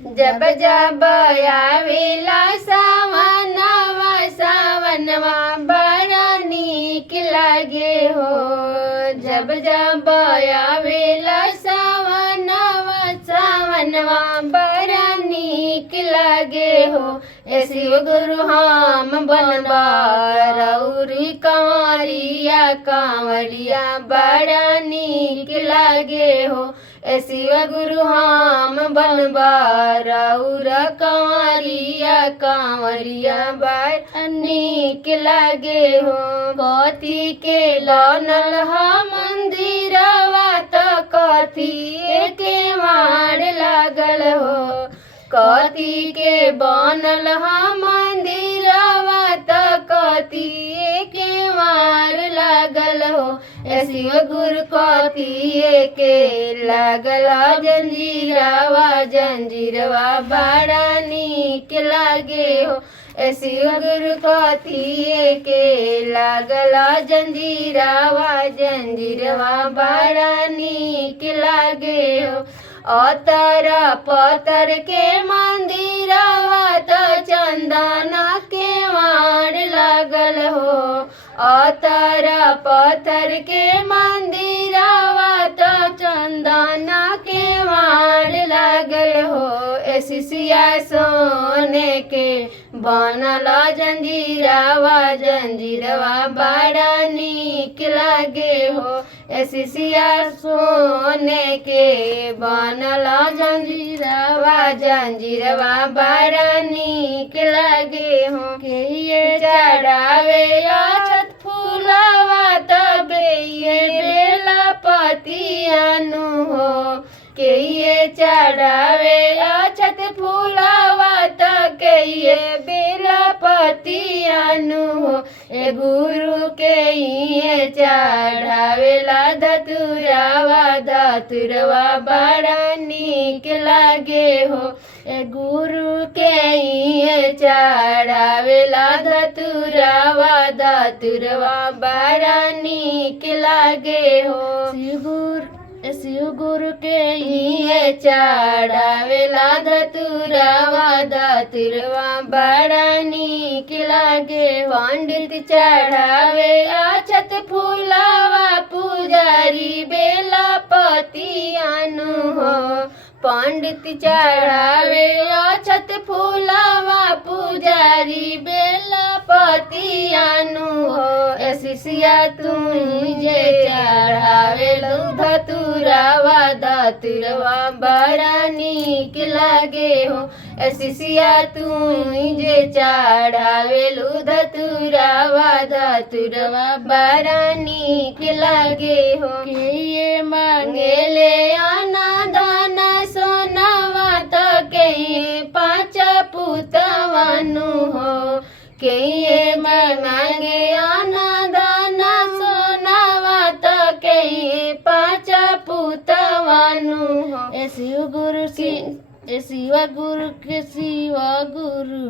जब जब आवेला सावनवा सावनवा बड़ा नीक लागे हो। जब जब आवेला सावनवा सावनवा बड़ा नीक लागे हो। ए शिव गुरु हम बनवा रउरी कांवरिया कांवरिया बड़ा नीक लागे हो। ए शिव गुरु हम बनवा रउर कांवरिया कांवरिया बड़ा नीक लागे हो। कथी के बनल ह मंदिरवा त कथी के मार लागल हो। कथी के बनल ह मंदिरवा त कथी के मार लागल हो। ए शिव गुरु कथी के लागल जंजीरवा जंजीरवा बड़ा नीक लागे हो। ए शिव गुरु कथी के लागल जंजीरवा जंजीरवा बड़ा नीक लागे हो। अतर पतर के मंदिरवा त चंदन के मार लागल हो। अतर पत्थर के मंदिरवा त चंदन के मार लागल हो। ए शिष्या सोने के बनल जंजीरवा जंजीरवा बड़ा नीक लागे हो। ए शिष्या सोने के बनल जंजीरवा जंजीरवा बड़ा नीक लागे हो। के चढ़ावे अक्षत फूलवा तबे ये बेला पतियानु हो। के ये चढ़ावे अक्षत फूलवा त के ये बेला पतियानु हो। ए गुरु के ये चढ़ावेला धतुरवा धतुरवा बड़ा नीक लागे हो। ए गुरु के ये चढ़ावेला धतुरवा धतुरवा बड़ा नीक लागे हो। शिव गुरु के ये चढ़ावेला धतुरवा धतुरवा बड़ा नीक लागे। पंडित चढ़ावे अक्षत फूलवा पुजारी बेला पतियानु हो। पंडित चढ़ावे अक्षत फूलवा पुजारी बेला पतियानु हो। ए शिष्या तुझे चढ़ावे धतुरवा धतुरवा बड़ा नीक लागे हो। ए शिष्या तुझे चढ़ावे धतुरवा धतुरवा बड़ा नीक लागे हो। के ये मांगेले अनादान सोनावा त के पाँच पुतवानु हो। के ये मांगे अनादान सोनावा त के पाँच पुतवानु हो। ए शिव गुरु के शिव गुरु